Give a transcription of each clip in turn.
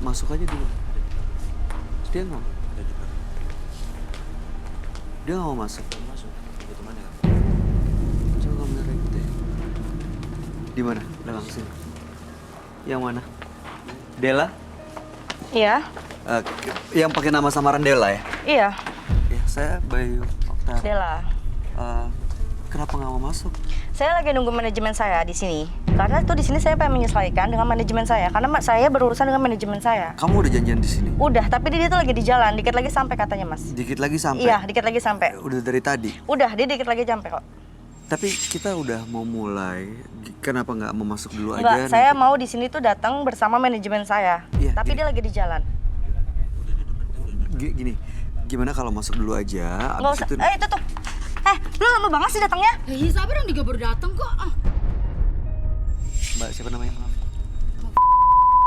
masuk aja dulu. Dia nggak. Dia nggak mau masuk. Masuk. Itu mana kan? Coba kamera gitu ya. Di mana? Belakang sini. Yang mana? Dela? Iya. Yang pakai nama samaran Dela ya? Iya. Ya, saya Bayu Oktar. Dela. Kenapa nggak mau masuk? Saya lagi nunggu manajemen saya di sini. Karena itu di sini saya pengen menyesuaikan dengan manajemen saya. Karena saya berurusan dengan manajemen saya. Kamu udah janjian di sini? Udah, tapi dia tuh lagi di jalan. Dikit lagi sampai katanya, Mas. Dikit lagi sampai? Iya, dikit lagi sampai. Udah dari tadi? Udah, dia dikit lagi sampai kok. Tapi kita udah mau mulai. Kenapa nggak mau masuk dulu aja? Enggak, saya mau di sini tuh datang bersama manajemen saya. Iya, tapi gini. dia lagi di jalan. Gini, gimana kalau masuk dulu aja? Nggak Abis usah. itu... Itu tuh. Lu lama banget sih datangnya. Iya, sabar dong, dia baru datang kok. Mbak, siapa namanya? Maaf.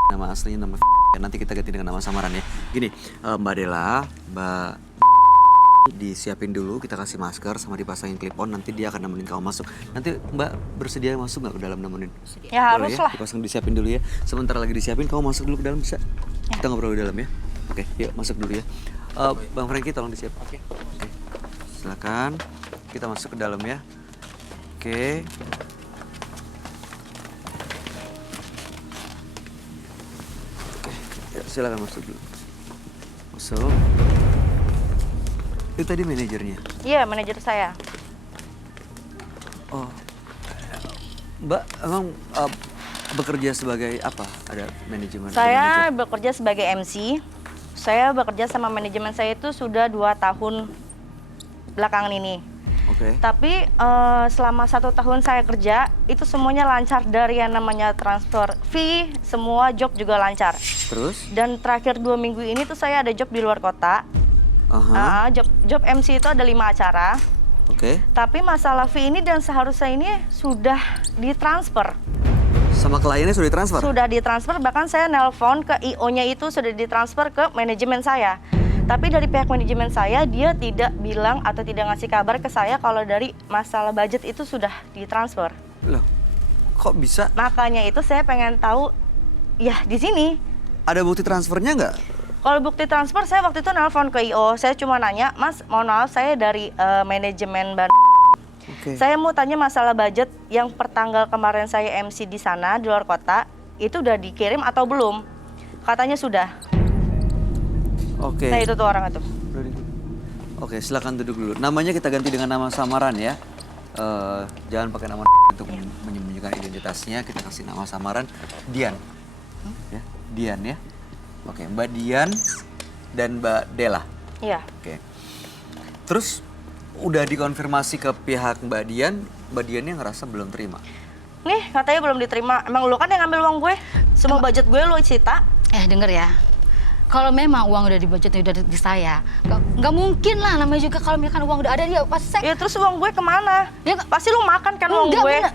Nama aslinya nama nanti kita ganti dengan nama samaran ya. Gini, Mbak Dela, Mbak disiapin dulu, kita kasih masker sama dipasangin clip on, nanti dia akan nemenin kamu masuk. Nanti Mbak bersedia masuk nggak ke dalam nemenin? Ya Boleh harus ya? lah. Dipasang disiapin dulu ya. Sementara lagi disiapin, kamu masuk dulu ke dalam bisa? Ya. Kita ngobrol di dalam ya. Oke, yuk masuk dulu ya. Bang Franky tolong disiap. Oke. Silakan. Kita masuk ke dalam ya. Oke. Ya, silakan masuk dulu. Masuk. Itu tadi manajernya. Iya, manajer saya. Oh. Mbak, emang bekerja sebagai apa? Ada manajemen? Saya bekerja sebagai MC. Saya bekerja sama manajemen saya itu sudah 2 tahun belakangan ini. Oke. Tapi selama 1 tahun saya kerja, itu semuanya lancar dari yang namanya transfer fee, semua job juga lancar. Terus? Dan terakhir 2 minggu ini tuh saya ada job di luar kota. Job MC itu ada 5 acara. Oke. Tapi masalah fee ini dan seharusnya ini sudah ditransfer. Sama kliennya sudah ditransfer? Sudah ditransfer, bahkan saya nelpon ke IO-nya itu sudah ditransfer ke manajemen saya. Tapi dari pihak manajemen saya, dia tidak bilang atau tidak ngasih kabar ke saya kalau dari masalah budget itu sudah ditransfer. Loh, kok bisa? Makanya itu saya pengen tahu, ya di sini. Ada bukti transfernya nggak? Kalau bukti transfer, saya waktu itu nelpon ke IO. Saya cuma nanya, Mas, mohon maaf saya dari manajemen Oke. Saya mau tanya masalah budget yang pertanggal kemarin saya MC di sana, di luar kota, itu udah dikirim atau belum? Katanya sudah. Oke. Nah itu tuh orang itu. Oke, silakan duduk dulu. Namanya kita ganti dengan nama samaran ya. Jangan pakai nama untuk menyembunyikan identitasnya. Kita kasih nama samaran Dian. Ya, Dian ya. Oke, Mbak Dian dan Mbak Dela. Iya. Oke. Terus udah dikonfirmasi ke pihak Mbak Diannya ngerasa belum terima. Nih katanya belum diterima. Emang lu kan yang ngambil uang gue? Semua budget gue lu sita. Denger ya. Kalau memang uang udah dibudgetin udah di saya, nggak mungkin lah, namanya juga kalau misalkan uang udah ada dia pasti saya. Ya terus uang gue kemana? Ya, pasti lu makan kan uang enggak, gue. bener.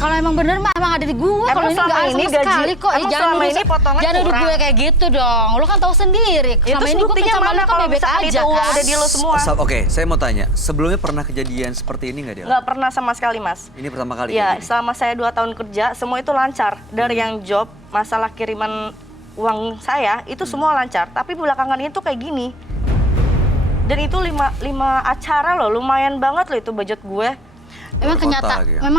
Kalau emang bener mah emang ada di gue. Kalau ini nggak ada sama sekali kok. Emang selama ini potongan jangan nuduh kurang. gue kayak gitu dong. Lu kan tahu sendiri. Ya, Selama terus ini gue buktinya sama mana lu kan kalau bebek misalkan aja itu uang kan. udah di lu semua? Oke, saya mau tanya. Sebelumnya pernah kejadian seperti ini nggak, Dela? Nggak pernah sama sekali, Mas. Ini pertama kali? Ya, kayak gini? selama saya 2 tahun kerja, semua itu lancar. Dari yang job, masalah kiriman uang saya, itu semua lancar. Tapi belakangan ini tuh kayak gini. Dan itu 5 acara loh, lumayan banget loh itu budget gue. Memang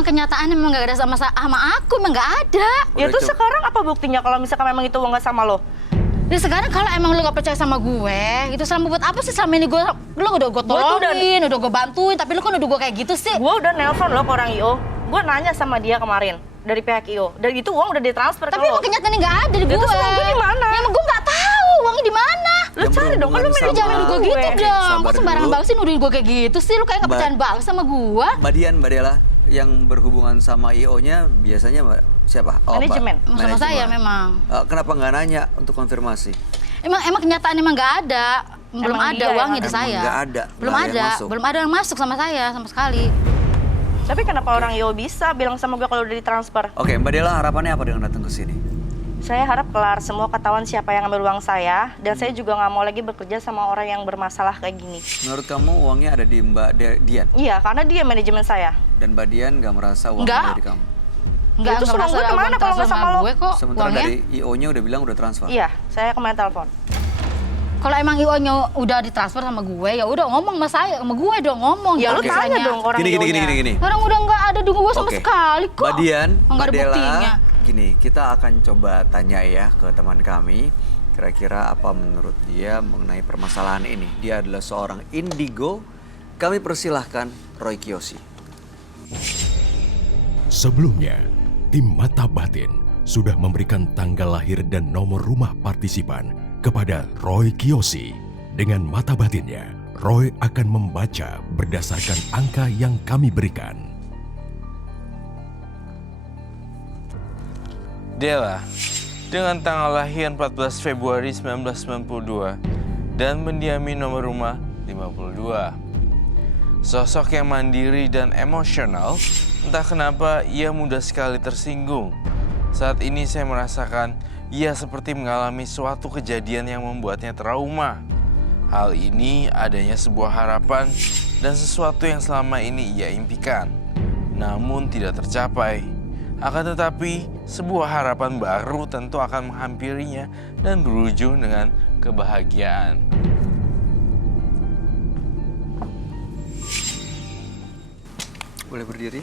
kenyataannya memang nggak ada sama aku, emang nggak ada. Ya Udah, terus sekarang apa buktinya kalau misalkan memang itu uang nggak sama lo? Dan sekarang kalau emang lu gak percaya sama gue, itu selama buat apa sih selama ini lu udah gue tolongin, udah gue bantuin, tapi lu kan udah gue kayak gitu sih. Gue udah nelpon lo ke orang IO, gue nanya sama dia kemarin dari pihak IO, dan itu uang udah ditransfer Tapi ke lo. emang kenyataannya nggak ada di gue. Terus uang gue di mana? Ya emang gue nggak tahu uangnya di mana. Lu cari dong, kan lu berhubungan manajemen sama- Gue gitu gue. dong, Sabar kok sembarangan dulu. banget sih nuduhin gue kayak gitu sih, lu kayak nggak Mbak- percayaan banget sama gue. Mbak Dian, Mbak Dela, yang berhubungan sama IO-nya biasanya siapa? Oh, Manajemen. Mbak. Sama saya memang. Kenapa nggak nanya untuk konfirmasi? Emang kenyataan emang nggak ada, belum Emang ada iya uangnya yang di ada. saya. Emang nggak ada, Belum nggak ada yang ada, masuk. belum ada yang masuk sama saya sama sekali. Tapi kenapa orang IO bisa bilang sama gue kalau udah ditransfer? Oke, Mbak Dela, harapannya apa dengan datang ke sini? Saya harap kelar semua ketahuan siapa yang ngambil uang saya, dan saya juga nggak mau lagi bekerja sama orang yang bermasalah kayak gini. Menurut kamu uangnya ada di Mbak Dian? Iya, karena dia manajemen saya. Dan Mbak Dian nggak merasa uangnya Nggak. dari kamu? Itu nggak sama merasa gue kemana abang kalau nggak transfer sama lo? gue kok Sementara uangnya. dari IO-nya udah bilang udah transfer. Iya, saya kemarin telepon. Kalau emang IO-nya udah ditransfer sama gue, ya udah ngomong sama saya, sama gue dong ngomong. Ya lu Oke. tanya dong ke orang Gini. Orang udah nggak ada duga gue sama Oke. sekali kok. Mbak Dian, Nggak Mbak ada buktinya. Dela, gini, kita akan coba tanya ya ke teman kami. Kira-kira apa menurut dia mengenai permasalahan ini. Dia adalah seorang indigo. Kami persilahkan Roy Kiyoshi. Sebelumnya, tim Mata Batin sudah memberikan tanggal lahir dan nomor rumah partisipan kepada Roy Kiyoshi. Dengan mata batinnya, Roy akan membaca berdasarkan angka yang kami berikan. Dela, dengan tanggal lahir 14 Februari 1992 dan mendiami nomor rumah 52. Sosok yang mandiri dan emosional, entah kenapa ia mudah sekali tersinggung. Saat ini saya merasakan ia seperti mengalami suatu kejadian yang membuatnya trauma. Hal ini adanya sebuah harapan dan sesuatu yang selama ini ia impikan, namun tidak tercapai. Akan tetapi, sebuah harapan baru tentu akan menghampirinya dan berujung dengan kebahagiaan. Boleh berdiri?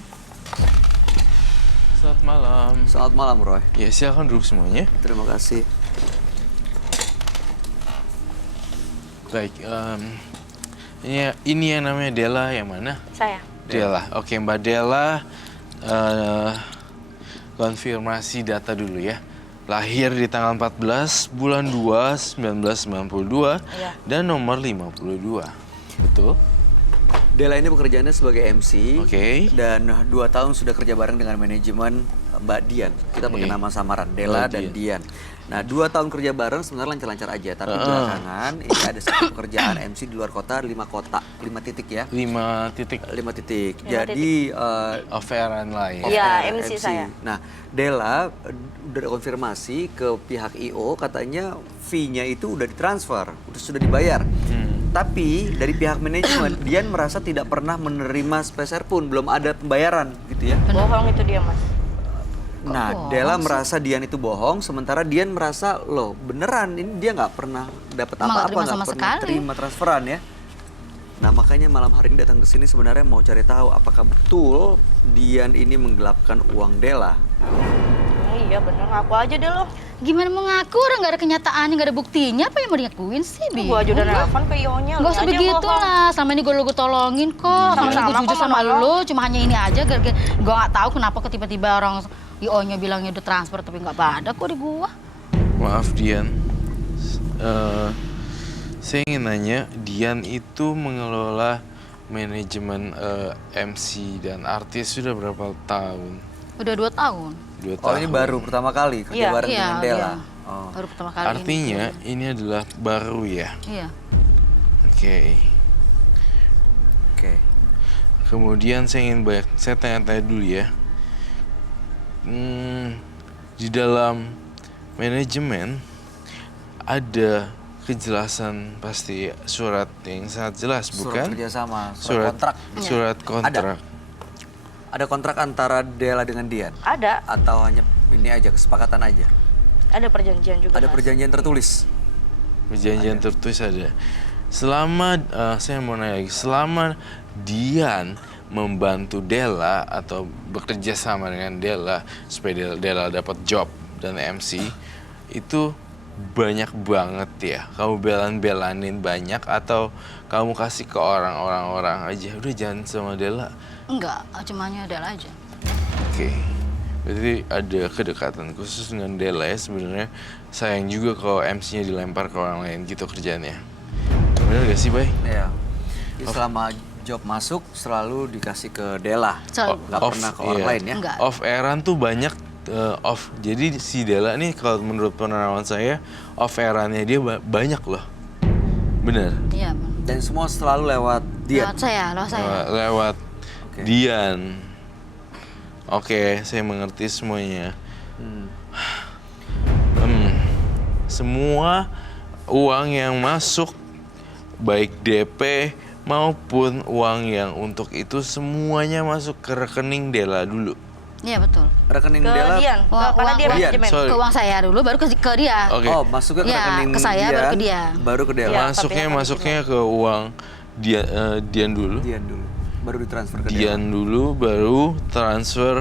Selamat malam. Selamat malam, Roy. Ya, silakan duduk semuanya. Terima kasih. Baik, ini yang namanya Dela yang mana? Saya. Dela. Oke, Mbak Dela, konfirmasi data dulu ya. Lahir di tanggal 14 bulan 2 1992 Iya. dan nomor 52. Betul? Dela ini pekerjaannya sebagai MC. Oke. Dan 2 tahun sudah kerja bareng dengan manajemen Mbak Dian. Kita pakai Oke. nama samaran, Dela Mbak dan Dian. Dian. Nah, 2 tahun kerja bareng sebenarnya lancar-lancar aja. Tapi belakangan ini ada satu pekerjaan MC di luar kota, 5 titik ya. 5 titik 5 titik. 5 Jadi off-airan lain. Iya, off-air MC saya. Nah, Dela udah ada konfirmasi ke pihak IO katanya fee-nya itu udah ditransfer, sudah dibayar. Tapi dari pihak manajemen Dian merasa tidak pernah menerima sepeser pun, belum ada pembayaran gitu ya. Bohong itu dia, Mas. Nah, bohong Dela sih? merasa Dian itu bohong, sementara Dian merasa loh beneran ini dia nggak pernah dapat Emang nggak apa-apa, terima nggak sama pernah sekali. terima transferan ya. Nah, makanya malam hari ini datang ke sini sebenarnya mau cari tahu apakah betul Dian ini menggelapkan uang Dela. Iya bener, ngaku aja deh lo. Gimana mau ngaku orang nggak ada kenyataannya, nggak ada buktinya, apa yang mau diakuin sih? Gue aja udah nelfon ke IO-nya. Gak usah begitu lah, selama ini gue tolongin kok. Selama ini gue Sama-sama jujur kok, sama Mama. lu, cuma hanya ini aja. Gue gak tahu kenapa kok tiba-tiba orang IO-nya bilangnya udah transfer tapi nggak ada kok di gua. Maaf Dian, saya ingin nanya, Dian itu mengelola manajemen MC dan artis sudah berapa tahun? Udah 2 tahun. 2 Oh, tahun. ini baru pertama kali kerja Iya. bareng dengan Dela. Iya. Oh. Baru pertama kali Artinya ini adalah baru ya? ini. Iya. Oke. Oke. Kemudian saya tanya-tanya dulu ya. Di dalam manajemen ada kejelasan pasti surat yang sangat jelas, Surat bukan? kerjasama, surat kontrak. Surat kontrak. Ada kontrak antara Dela dengan Dian? Ada, Atau hanya ini aja, kesepakatan aja? ada perjanjian juga. Ada Mas. perjanjian tertulis? Perjanjian tertulis ada. Selama saya mau nanya lagi, selama Dian membantu Dela atau bekerja sama dengan Dela supaya Dela dapat job dan MC itu banyak banget ya. Kamu belanin banyak atau kamu kasih ke orang aja? Udah jangan sama Dela. Enggak, cuma hanya ada aja. Oke. Berarti ada kedekatan khusus dengan Dela ya sebenarnya. Sayang juga kalau MC-nya dilempar ke orang lain gitu kerjaannya. Bener gak sih, Bay? Iya. Jadi selama job masuk selalu dikasih ke Dela. Selalu. Nggak pernah ke orang lain ya? Enggak. Off-airan tuh banyak off. Jadi si Dela nih kalau menurut penerawan saya off-airannya dia banyak loh. Bener. Iya, Bang. Dan semua selalu lewat Dian? Lewat saya. Lewat Oke. Dian. Oke, saya mengerti semuanya. Semua uang yang masuk, baik DP maupun uang yang untuk itu semuanya masuk ke rekening Dela dulu. Iya betul. Rekening Ke Dela. Dian, Wah, karena dia uang- manajemen. Sorry. Ke uang saya dulu, baru ke dia. Oke. Oh, masuknya ke Iya, rekening ke saya, Dian, baru ke dia. baru ke Dela. Iya. Masuknya ke uang Dian dulu. Dian dulu. Baru ditransfer ke Dela. Dian dulu baru transfer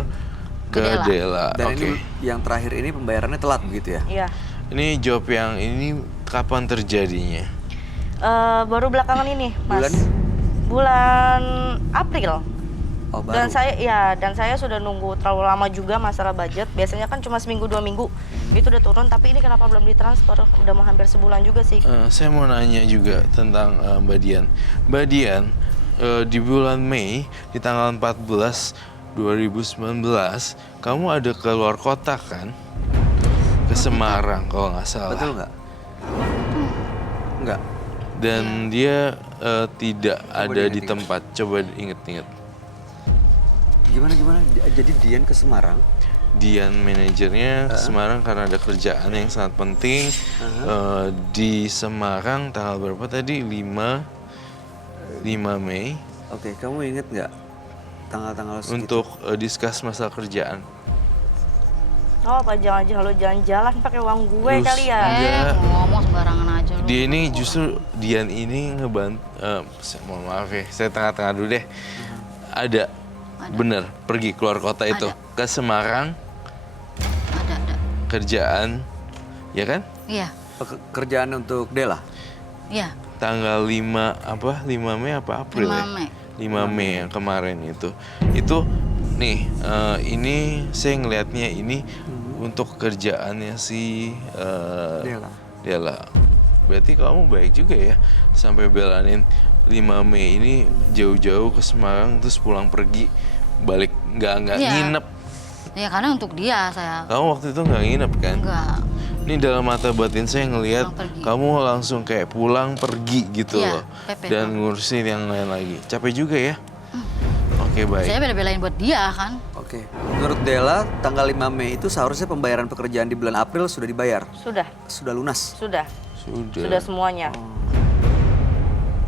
ke Ke Dela. Dan Oke. ini yang terakhir ini pembayarannya telat begitu ya? Iya. Ini job yang ini kapan terjadinya? Baru belakangan ini, Mas. Bulan? Bulan April. Oh, baru. Dan saya sudah nunggu terlalu lama juga masalah budget. Biasanya kan cuma seminggu 2 minggu itu udah turun. Tapi ini kenapa belum ditransfer? Udah mau hampir sebulan juga sih. Saya mau nanya juga tentang Mbak Dian. Mbak Dian, di bulan Mei di tanggal 14 2019 kamu ada keluar kota kan? Ke Semarang kalau nggak salah. Betul nggak? Nggak. Dan dia tidak ada di diingat-ingat. tempat. Coba inget-inget. Gimana? Jadi Dian ke Semarang. Dian manajernya ke Semarang karena ada kerjaan yang sangat penting. Di Semarang tanggal berapa tadi? 5 Mei Oke, kamu inget nggak tanggal-tanggal segitu? untuk discuss masalah kerjaan. Oh, apa jangan-jangan lo jalan-jalan pakai uang gue Terus, kali ya? Enggak. Ngomong sembarangan aja lu. Dia ini justru Dian ini ngebantu. Mohon maaf ya, saya tengah-tengah dulu deh. Ada. Bener, pergi keluar kota itu ke Semarang. Ada. Kerjaan, ya kan? Iya, Kerjaan untuk Dela. iya. Tanggal 5 Mei apa April 5 ya? Mei. 5 Mei yang kemarin itu. Itu nih, ini saya ngelihatnya ini untuk kerjaannya si Dela. Berarti kamu baik juga ya sampai belanin 5 Mei ini jauh-jauh ke Semarang terus pulang pergi balik nggak Iya. nginep. Ya karena untuk dia saya Kamu waktu itu nggak nginep kan? enggak. Ini dalam mata batin saya ngelihat Pulang pergi. kamu langsung kayak pulang pergi gitu Iya, loh. pepet Dan banget. ngurusin yang lain lagi. Capek juga ya? Oke, baik. Saya bela-belain buat dia kan. Oke. Menurut Dela, tanggal 5 Mei itu seharusnya pembayaran pekerjaan di bulan April sudah dibayar. Sudah Lunas. sudah Sudah. semuanya.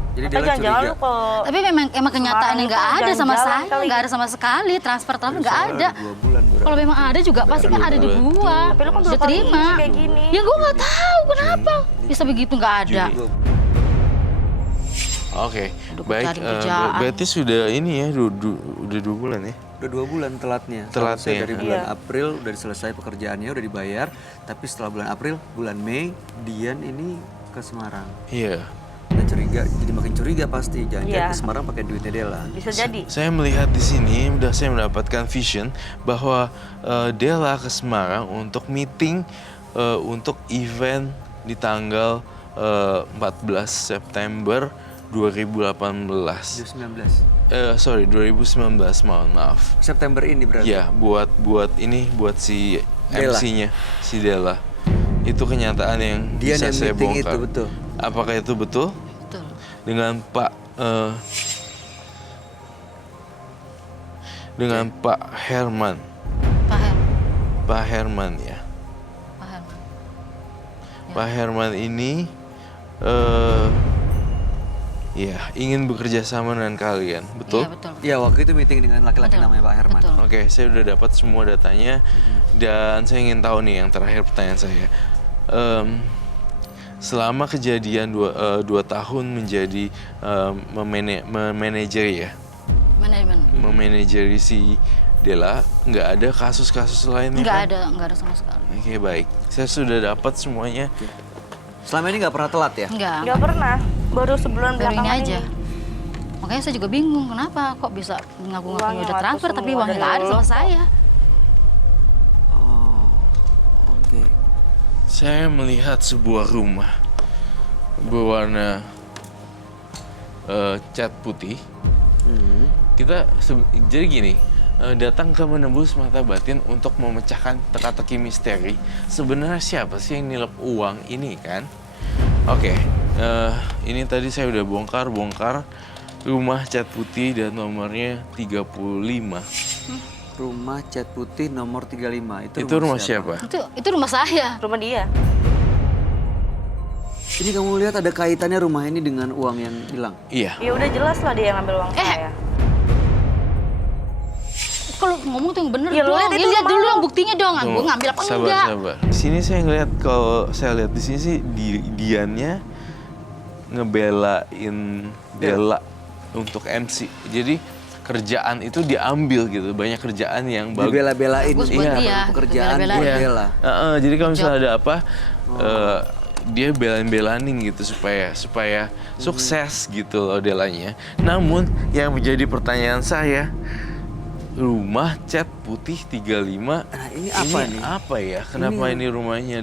Jadi Apa Dela jangan-jangan curiga. lu ke Tapi emang kenyataannya itu nggak ada sama jalan-jalan saya, kali. nggak ada sama sekali. Transfer nggak ada. 2 bulan berarti. Kalau memang ada juga pasti kan ada di gua. Tapi lu kan Udah baru kali terima. ini kayak gini. Ya gua nggak tahu kenapa bisa begitu nggak ada. Juni. Oke, Udah baik. cari kerjaan. Berarti sudah ini ya, udah 2 bulan ya? Udah 2 bulan telatnya. Telatnya. Seharusnya dari bulan Iya. April udah selesai pekerjaannya, udah dibayar. Tapi setelah bulan April, bulan Mei, Dian ini ke Semarang. Iya. Dan curiga, jadi makin curiga pasti. Jangan-jangan Iya. ke Semarang pakai duitnya Dela. Bisa jadi. Saya melihat di sini, udah saya mendapatkan vision bahwa Dela ke Semarang untuk meeting untuk event di tanggal 14 September 2018. 2019, mohon maaf. September ini berarti. Ya, buat si Dela. MC-nya, si Dela. Itu kenyataan yang Dian bisa yang saya meeting bongkar. itu, betul. Apakah itu betul? Betul. Dengan Pak Herman. Pak Herman. Pak Herman ya. Pak Herman. Pak Herman ini ya ingin bekerja sama dengan kalian, betul? Iya betul. Iya, waktu itu meeting dengan laki-laki Betul. namanya Pak Herman. Betul. Oke, saya udah dapat semua datanya dan saya ingin tahu nih yang terakhir pertanyaan saya. Selama kejadian 2 tahun menjadi memanajeri ya, Manajemen. memanajeri si Dela, nggak ada kasus-kasus lainnya kan? Nggak ada sama sekali. Oke, baik. Saya sudah dapat semuanya. Selama ini nggak pernah telat ya? Enggak. Nggak pernah. Baru sebulan Baru ini belakangan aja. Makanya saya juga bingung kenapa kok bisa ngaku-ngaku Uangnya udah ngaku transfer tapi semua uangnya dari nggak ada lo. sama saya. Oh, oke. Saya melihat sebuah rumah berwarna cat putih. Kita jadi gini, datang ke menembus mata batin untuk memecahkan teka-teki misteri. Sebenarnya siapa sih yang nilep uang ini kan? Oke, ini tadi saya udah bongkar rumah cat putih dan nomornya 35. Rumah cat putih nomor 35. Itu rumah siapa? Itu rumah saya. rumah dia. Ini kamu lihat ada kaitannya rumah ini dengan uang yang hilang? Iya. Ya udah jelas lah dia yang ngambil uang saya. kalau ngomong tuh yang bener Ya, lu dong. lihat itu Lihat rumah dulu lu. dong buktinya dong. Gue ngambil apa enggak? Sabar. Di sini saya ngeliat, kalau saya lihat di sini sih Diannya ngebelain Dela untuk MC. Jadi kerjaan itu diambil gitu. Banyak kerjaan yang bagus. Dibela-belain. Bagus buat Iya, dia, pekerjaan dibela-belain. buat Iya. Dela. Jadi kalau misalnya ada apa, dia belain-belanin gitu supaya sukses gitu loh Delanya. Namun yang menjadi pertanyaan saya, rumah cat putih 35. Nah, ini apa nih? Apa ya? Kenapa ini rumahnya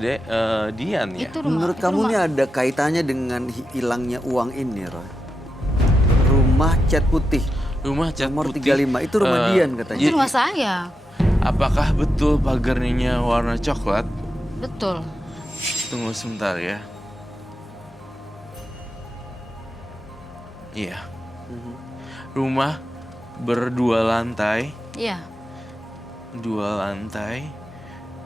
Dian ya? Itu rumah. Menurut itu kamu rumah. ini ada kaitannya dengan hilangnya uang ini, Roy? Rumah cat putih. Rumah cat Nomor putih. 35, itu rumah Dian katanya. Itu rumah saya. Apakah betul pagarnya warna coklat? Betul. Tunggu sebentar ya. Iya. Rumah berdua lantai, Iya. 2 lantai,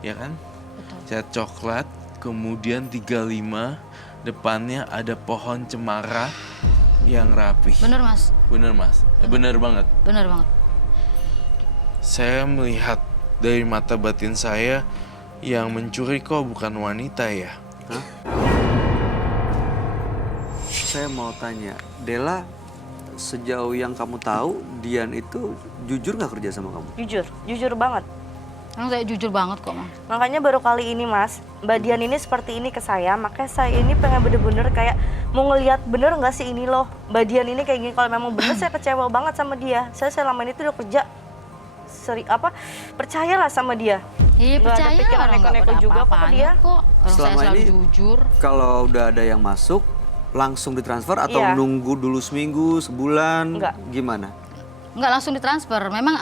ya kan? Betul. Cat coklat, kemudian 35, depannya ada pohon cemara yang rapih. Bener Mas. Bener Mas, bener banget. Bener banget. Saya melihat dari mata batin saya, yang mencuri kok bukan wanita ya? Saya mau tanya, Dela, sejauh yang kamu tahu, Dian itu jujur nggak kerja sama kamu? Jujur banget. Emang saya jujur banget kok, Mas. Makanya baru kali ini Mas, Mbak Dian ini seperti ini ke saya, makanya saya ini pengen bener-bener kayak mau ngelihat bener nggak sih ini loh, Mbak Dian ini kayak gini. Kalau memang bener saya kecewa banget sama dia. Saya selama ini tuh udah kerja, percayalah sama dia. Iya Nggak ada percaya pikiran orang nggak neko-neko ada juga kok ke apa-apanya dia. kok. Orang saya Selama selalu ini- jujur. Kalau udah ada yang masuk, langsung ditransfer atau Iya. nunggu dulu seminggu, sebulan? Enggak. Gimana? Nggak langsung ditransfer. Memang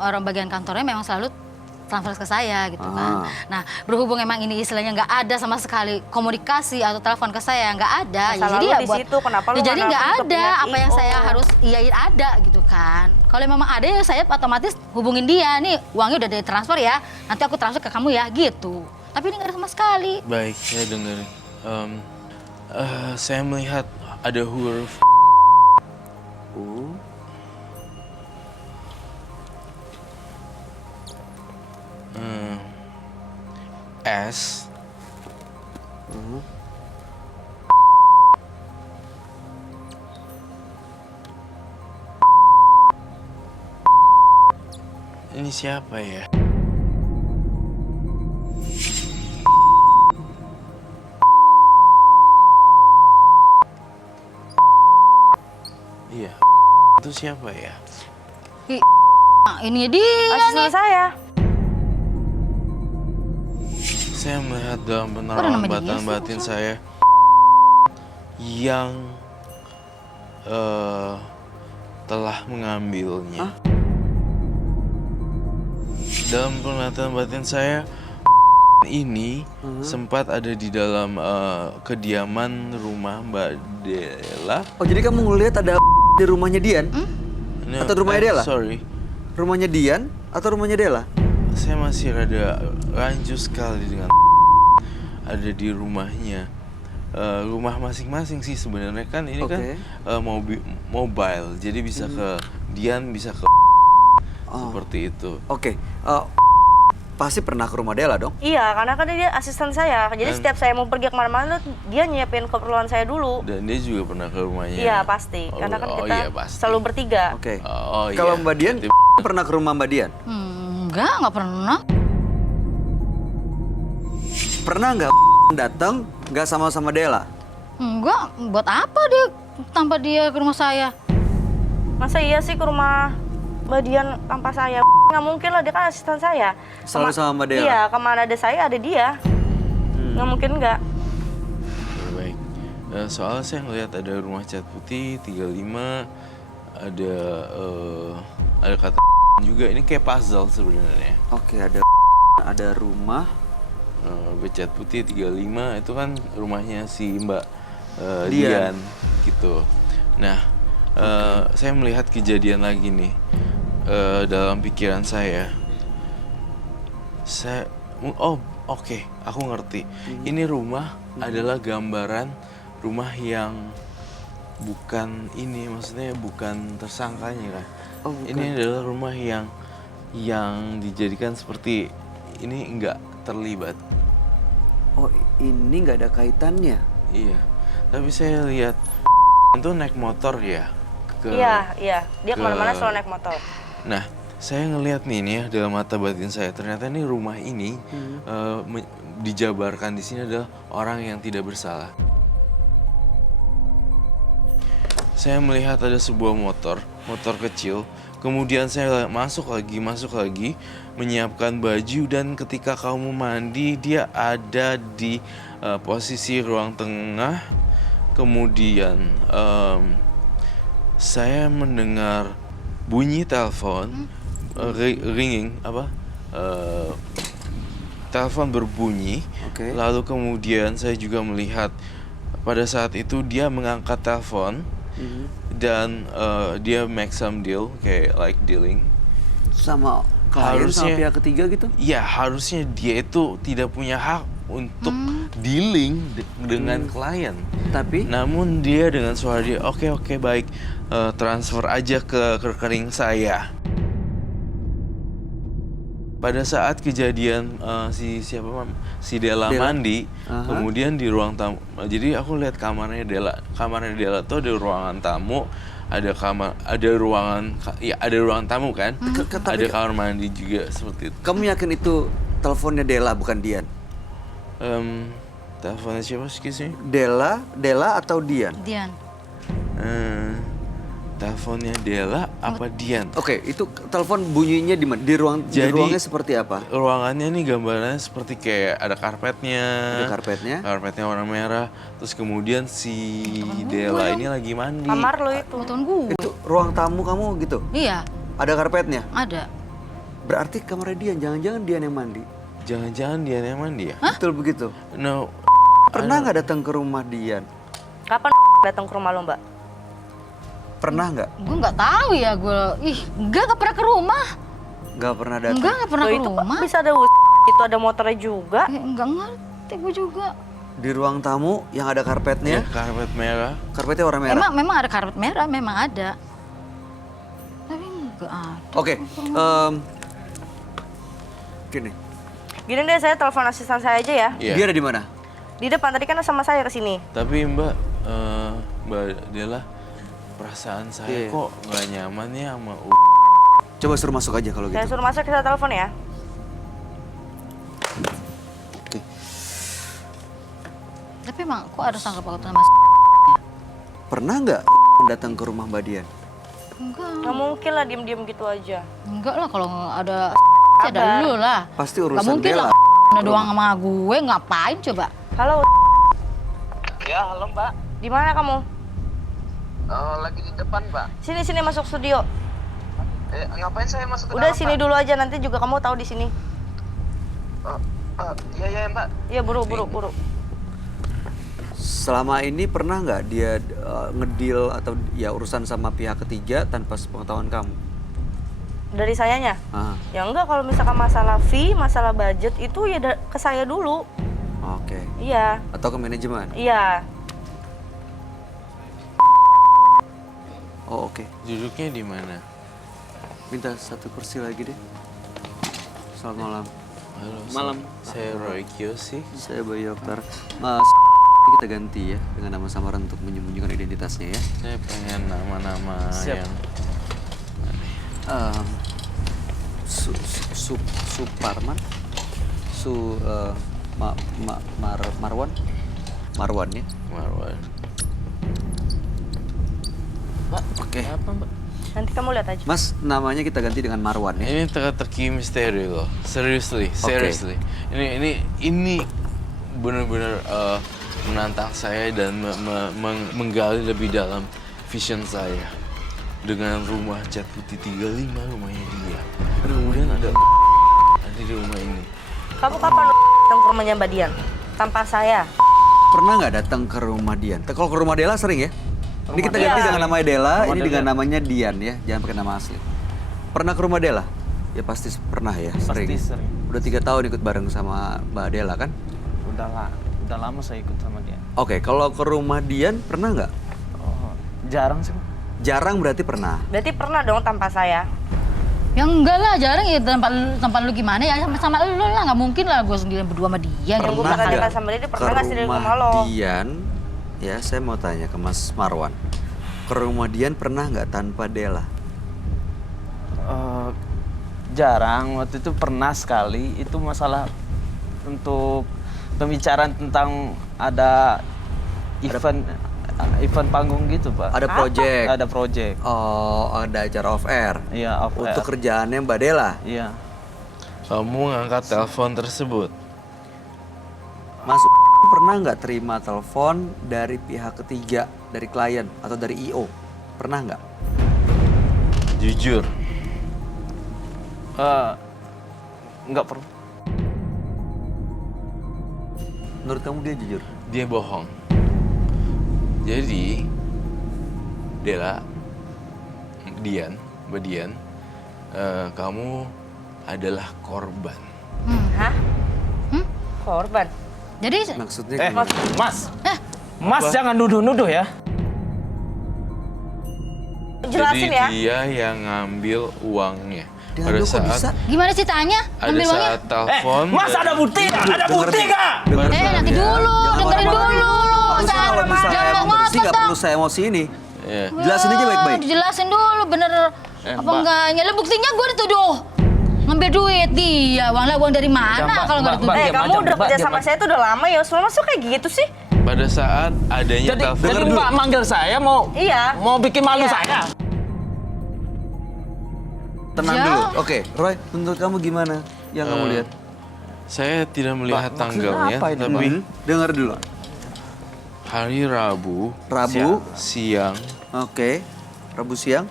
orang bagian kantornya memang selalu transfer ke saya gitu kan. Nah berhubung emang ini istilahnya nggak ada sama sekali komunikasi atau telepon ke saya nggak ada. Masalah jadi lu ya di buat situ, kenapa lu ya jadi nggak nggak langsung ke ada pihak apa yang IO? saya harus iyain ada gitu kan. Kalau memang ada ya saya otomatis hubungin dia nih uangnya udah ditransfer ya. Nanti aku transfer ke kamu ya gitu. Tapi ini nggak ada sama sekali. Baik, saya dengerin. Saya melihat ada huruf Oh, S. Ini siapa ya? Iya. Itu siapa ya? Nah, ini dia Asisten nih. saya. Saya melihat dalam Kok ada penerangan nama dia batin sih? batin saya yang telah mengambilnya. Dalam penglihatan batin saya ini sempat ada di dalam kediaman rumah Mbak Dela. oh jadi kamu ngelihat ada di rumahnya Dian? No, Atau rumahnya Dela? Sorry, Rumahnya Dian atau rumahnya Dela? saya masih rada rancu sekali dengan ada di rumahnya. Rumah masing-masing sih sebenarnya kan ini kan mobile, jadi bisa ke Dian, bisa ke seperti itu. Oke, pasti pernah ke rumah Dela dong? Iya, karena kan dia asisten saya. Jadi setiap saya mau pergi kemana-mana, dia nyiapin keperluan saya dulu. Dan dia juga pernah ke rumahnya. Iya pasti, karena kan kita iya, pasti. selalu bertiga. Oke. Oh, Kalau iya. Mbak Dian Berarti- pernah ke rumah Mbak Dian? Nggak pernah. Pernah nggak datang nggak sama-sama Dela? Enggak, buat apa dia tanpa dia ke rumah saya? Masa iya sih ke rumah Mbak Dian tanpa saya? Nggak mungkin lah, dia kan asisten saya. Selalu sama Mbak Dela? Iya, kemana ada saya ada dia. Nggak mungkin nggak. Baik. Soalnya saya ngelihat ada rumah cat putih 35, ada kata juga. Ini kayak puzzle sebenarnya. Oke, ada rumah. Cat putih 35 itu kan rumahnya si Mbak Dian. Dian gitu. Nah, saya melihat kejadian lagi nih dalam pikiran saya. Oke, aku ngerti. Ini rumah adalah gambaran rumah yang bukan ini, maksudnya bukan tersangkanya kan. Oh, bukan. Ini adalah rumah yang yang dijadikan seperti ini nggak terlibat. Oh, ini nggak ada kaitannya. Iya, tapi saya lihat itu naik motor ya. Iya, dia ke- kemana-mana selalu naik motor. Nah, saya ngelihat nih ya dalam mata batin saya, ternyata nih rumah ini dijabarkan di sini adalah orang yang tidak bersalah. Saya melihat ada sebuah motor kecil. Kemudian saya masuk lagi, menyiapkan baju, dan ketika kamu mandi, dia ada di posisi ruang tengah. Kemudian saya mendengar bunyi telepon, ringing, telepon berbunyi. Oke. Lalu kemudian saya juga melihat pada saat itu dia mengangkat telepon. Dan dia make some deal, kayak like dealing. Sama klien sama pihak ketiga gitu? Ya, harusnya dia itu tidak punya hak untuk dealing dengan klien. Tapi Namun dia dengan suara dia, oke baik, transfer aja ke rekening saya. Pada saat kejadian si Della mandi, kemudian di ruang tamu. Jadi aku lihat kamarnya Della. Kamarnya Della tuh ada ruangan tamu, ada ruangan tamu kan? Ada kamar mandi juga seperti itu. kamu yakin itu teleponnya Della bukan Dian? Teleponnya siapa excuse me? Della atau Dian? Dian. Teleponnya Della apa Dian? Oke, itu telepon bunyinya di mana? Di ruangnya seperti apa? Ruangannya nih gambarnya seperti kayak ada karpetnya. Ada karpetnya. Karpetnya warna merah. Terus kemudian si Della ini lagi mandi. Kamar lo itu. Temen gue. Itu ruang tamu kamu gitu? Iya, Ada karpetnya? ada. Berarti kamarnya Dian, jangan-jangan Dian yang mandi? Jangan-jangan dia yang mandi ya? Betul begitu? No. Pernah nggak datang ke rumah Dian? Kapan datang ke rumah lo, Mbak? Pernah nggak? Gue nggak tahu ya gue. Nggak pernah ke rumah. Nggak pernah datang? Nggak pernah Lo ke itu kok rumah. bisa ada itu ada motornya juga. Nggak ngerti gue juga. Di ruang tamu yang ada Ya, karpetnya? karpet merah. Karpetnya warna merah? Memang ada karpet merah, memang ada. Tapi nggak ada. Oke, gini. Gini deh, saya telepon asisten saya aja ya. Iya. Dia ada di mana? Di depan tadi kan sama saya ke sini. Tapi Mbak Della, perasaan saya Iya. kok nggak nyaman ya sama Coba suruh masuk aja kalau Saya gitu. suruh masuk, kita telepon ya. Oke. Tapi emang kok ada sangkut pautan sama Pernah nggak datang ke rumah Mbak Dian? Enggak. Nggak mungkin lah diem-diem gitu aja. Enggak lah, kalau ada ada lu lah. Pasti Gak urusan mungkin Della. lah doang sama gue, ngapain coba? Halo, Ya, halo Mbak. di mana kamu? Lagi di depan Mbak. Sini masuk studio. Ngapain saya masuk ke Udah dalam, sini Mbak? dulu aja, nanti juga kamu tahu di sini. Iya Mbak. Iya, buru. Selama ini pernah nggak dia ngedeal atau ya urusan sama pihak ketiga tanpa sepengetahuan kamu? Dari sayanya? Ah, Ya enggak, kalau misalkan masalah fee, masalah budget itu ya ke saya dulu. oke. Iya, Atau ke manajemen? iya. Oh, oke. Duduknya di mana? Minta satu kursi lagi deh. Selamat malam. Halo. Malam. Saya Roy Kiyoshi. Saya Bayu Oktar. Mas, kita ganti ya dengan nama samaran untuk menyembunyikan identitasnya ya. Saya pengen nama-nama yang Suparman, Marwan ya. Marwan. Oke. Apa Mbak? Nanti kamu lihat aja. Mas, namanya kita ganti dengan Marwan ya. Ini teka-teki misteri loh. Seriously. Ini benar-benar menantang saya dan menggali lebih dalam vision saya. Dengan rumah cat putih 35 rumahnya dia. Kemudian ada di rumah ini. Kamu kapan datang ke rumahnya Mbak Dian? Tanpa saya. Pernah nggak datang ke rumah Dian? Kalau ke rumah Della sering ya? Ini kita ganti dengan namanya Della, ini dengan namanya Dian ya, jangan pakai nama asli. Pernah ke rumah Della? Ya pasti pernah ya, sering. Pasti sering. Udah 3 tahun ikut bareng sama Mbak Della kan? Udah lama saya ikut sama dia. Oke, kalau ke rumah Dian pernah nggak? Oh, jarang sih Pak. Jarang berarti pernah. Berarti pernah dong tanpa saya. Ya enggak lah, jarang ya tempat lu gimana ya sama lu lah, nggak mungkin lah gue sendiri berdua sama dia. Yang gue Pernah pernah nggak sama dia pernah ke nggak sih dari rumah rumah lo? Dian? Ya, saya mau tanya ke Mas Marwan. Ke rumah Dian pernah nggak tanpa Dela? Jarang, waktu itu pernah sekali. Itu masalah untuk pembicaraan tentang ada event panggung gitu, Pak. Ada project. Ada project. Oh, ada acara off air. Iya, off air. Untuk kerjaannya Mbak Dela. Iya. Kamu ngangkat telepon tersebut. Mas pernah nggak terima telepon dari pihak ketiga, dari klien atau dari IO? Pernah nggak? Jujur, Nggak perlu. Menurut kamu dia jujur? dia bohong. Jadi, Dela, Mbak Dian, kamu adalah korban. Hah? Korban? Jadi Maksudnya Eh, gimana? Mas. Eh. Mas jangan nuduh-nuduh ya. Jelasin Jadi ya. dia yang ngambil uangnya. Dia Pada ngambil kok bisa? saat gimana ceritanya? ada Ngambil uangnya? saat telepon. Mas ada bukti nggak? Ada bukti nggak? Nanti dulu, dengerin dulu. Harusnya kalau misalnya Jangan emang bersih ngotot nggak perlu saya emosi ini. Iya. Jelasin aja baik-baik. Dijelasin dulu bener apa Mbak. enggaknya. Lah buktinya gue dituduh ngambil duit dia. Uang dari mana Mbak, kalau nggak Mbak, dituduh? Diam Kamu aja, udah Mbak, kerja diam sama aja. saya tuh udah lama ya. Selama masuk kayak gitu sih? Pada saat adanya Jadi telepon. Mbak manggil saya mau Iya. bikin malu Iya. saya. Tenang Ya. dulu. Oke, Roy, menurut kamu gimana yang kamu lihat? Saya tidak melihat Maksudnya tanggalnya, apa ini, tapi Dengar dulu. hari Rabu, Rabu, siang oke. Rabu siang.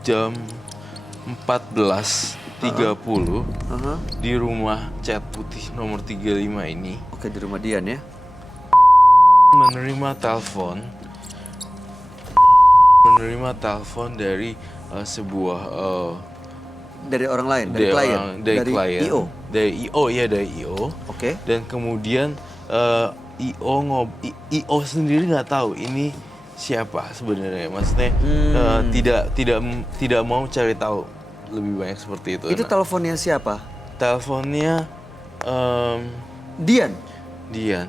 jam 14.30 Aha. di rumah Cat Putih nomor 35 ini Oke, di rumah Dian ya. menerima telepon dari sebuah Dari orang lain, dari klien, dari klien, IO. dari IO. Oke. Dan kemudian IO sendiri nggak tahu ini siapa sebenarnya. Maksudnya tidak mau cari tahu lebih banyak seperti itu. Itu Nah, teleponnya siapa? teleponnya Dian. Dian.